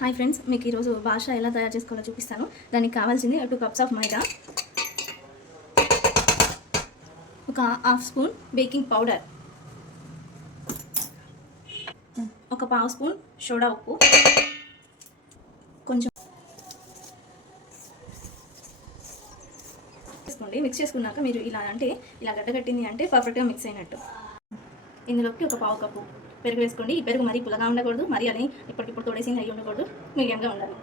Hi friends, మీకు ఈరోజు భాష ఎలా తయారు చేసుకోవాలో చూపిస్తాను. దానికి కావాల్సింది 2 కప్స్ ఆఫ్ మైదా, ఒక హాఫ్ స్పూన్ బేకింగ్ పౌడర్, ఒక పావు స్పూన్ సోడా ఉప్పు, కొంచెం వేసుకోండి. మిక్స్ చేసుకున్నాక మీరు ఇలా గడ్డగట్టింది అంటే పర్ఫెక్ట్గా మిక్స్ అయినట్టు. ఇందులోకి ఒక పావు కప్పు పెరుగు వేసుకోండి. ఈ పెరుగు మరీ పుల్లగా ఉండకూడదు, మరీ అది ఇప్పటికిప్పుడు తోడేసింది అయ్యి ఉండకూడదు, మీడియంగా ఉండాలి.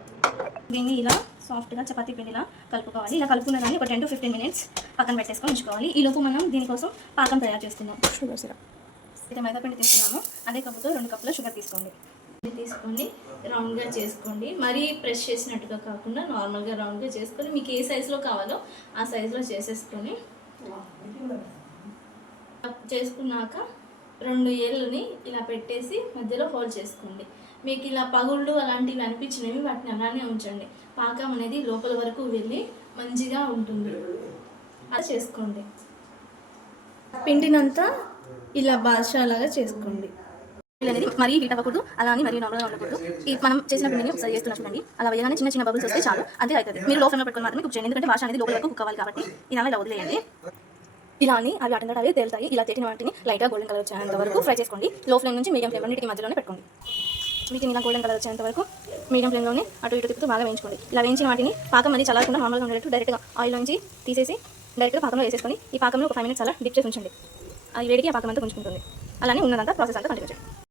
దీన్ని ఇలా సాఫ్ట్గా చపాతీ పిండిలా కలుపుకోవాలి. ఇలా కలుపుకున్న కానీ ఒక 10 to 15 minutes పక్కన పెట్టేసుకొని ఉంచుకోవాలి. ఈ లోపు మనం దీనికోసం పాకం తయారు చేస్తున్నాం. షుగర్ సిరప్ అయితే మైదా పిండి తీసుకున్నాము. అదే కప్పుతో 2 కప్పుల షుగర్ తీసుకోండి. తీసుకొని రౌండ్గా చేసుకోండి. మరీ ప్రెస్ చేసినట్టుగా కాకుండా నార్మల్గా రౌండ్గా చేసుకొని మీకు ఏ సైజులో కావాలో ఆ సైజులో చేసేసుకొని చేసుకున్నాక 2 ఏళ్ళని ఇలా పెట్టేసి మధ్యలో హోల్ చేసుకోండి. మీకు ఇలా పగుళ్ళు అలాంటివి అనిపించినవి వాటిని అలానే ఉంచండి. పాకం అనేది లోపల వరకు వెళ్ళి మంచిగా ఉంటుంది. అలా చేసుకోండి. పిండినంతా ఇలా బాదుషాలాగా చేసుకోండి. అనేది మరీ హీట్ అవ్వకూడదు, అలా అని మరీ నార్మల్గా ఉండకూడదు. మనం చేసిన పిండిని ఒకసారి చేస్తున్నా చూడండి. అలా వేయగానే చిన్న చిన్న బబుల్స్ వస్తే చాలు, అంతే అవుతుంది. మీరు లో ఫ్లేమ్లో పెట్టుకుని మాత్రమే కుక్ చేయండి, ఎందుకంటే భాష అనేది లోపల వరకు కుక్ అవ్వాలి కాబట్టి. ఇలా వదిలేయండి. ఇలా అని అవి అటంతట అవే తేలుతాయి. ఇలా తేలిన వాటిని లైట్గా గోల్డెన్ కలర్ వచ్చేంత వరకు ఫ్రై చేసుకోండి. లో ఫ్లేమ్ నుంచి మీడియం ఫ్లేమ్ రెండింటికి మధ్యలోనే పెట్టుకోండి. వీటిని ఇలా గోల్డెన్ కలర్ వచ్చేంత వరకు మీడియం ఫ్లేమ్లోనే అటు ఇటు తిప్పుతూ బాగా వేయించుకోండి. ఇలా వేయించిన వాటిని పాకం మళ్ళీ చల్లారకుండా నార్మల్గా ఉండేట్టు డైరెక్ట్గా ఆయిల్ నుంచి తీసేసి డైరెక్ట్గా పాకంలో వేసేసుకొని ఈ పాకంలో ఒక 5 minutes అలా డిప్ చేసి ఉంచండి. అది వేడికి ఆ పాకం అంతా ఉంచుకుంటుంది. అలానే ఉన్నదంతా ప్రాసెస్ అంతా కంటిన్యూ చేయండి.